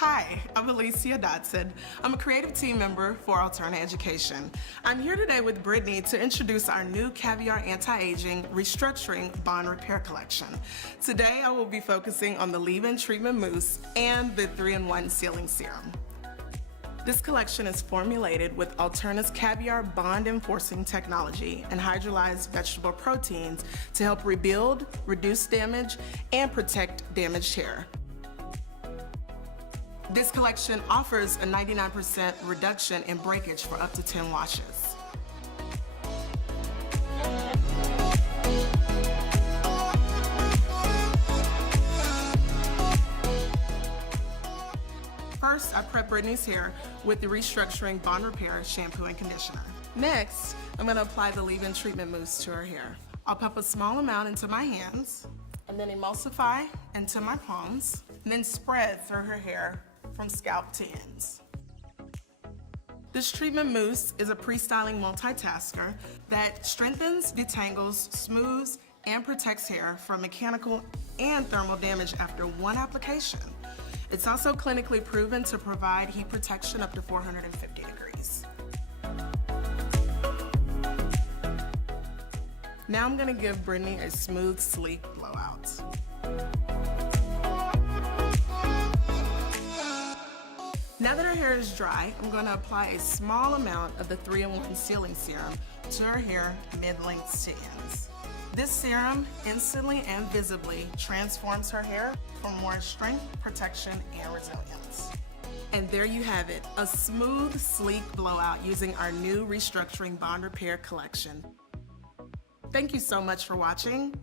Hi, I'm Alicia Dodson. I'm a creative team member for Alterna Education. I'm here today with Brittany to introduce our new Caviar Anti-Aging Restructuring Bond Repair Collection. Today I will be focusing on the leave-in treatment mousse and the 3-in-1 sealing serum. This collection is formulated with Alterna's Caviar Bond Enforcing technology and hydrolyzed vegetable proteins to help rebuild, reduce damage, and protect damaged hair. This collection offers a 99% reduction in breakage for up to 10 washes. First, I prep Brittany's hair with the Restructuring Bond Repair shampoo and conditioner. Next, I'm going to apply the leave-in treatment mousse to her hair. I'll pump a small amount into my hands and then emulsify into my palms and then spread through her hair from scalp to ends. This treatment mousse is a pre-styling multitasker that strengthens, detangles, smooths, and protects hair from mechanical and thermal damage after one application. It's also clinically proven to provide heat protection up to 450 degrees. Now I'm going to give Brittany a smooth, sleek blowout. Now that her hair is dry, I'm going to apply a small amount of the 3-in-1 sealing serum to her hair mid-lengths to ends. This serum instantly and visibly transforms her hair for more strength, protection, and resilience. And there you have it, a smooth, sleek blowout using our new Restructuring Bond Repair collection. Thank you so much for watching.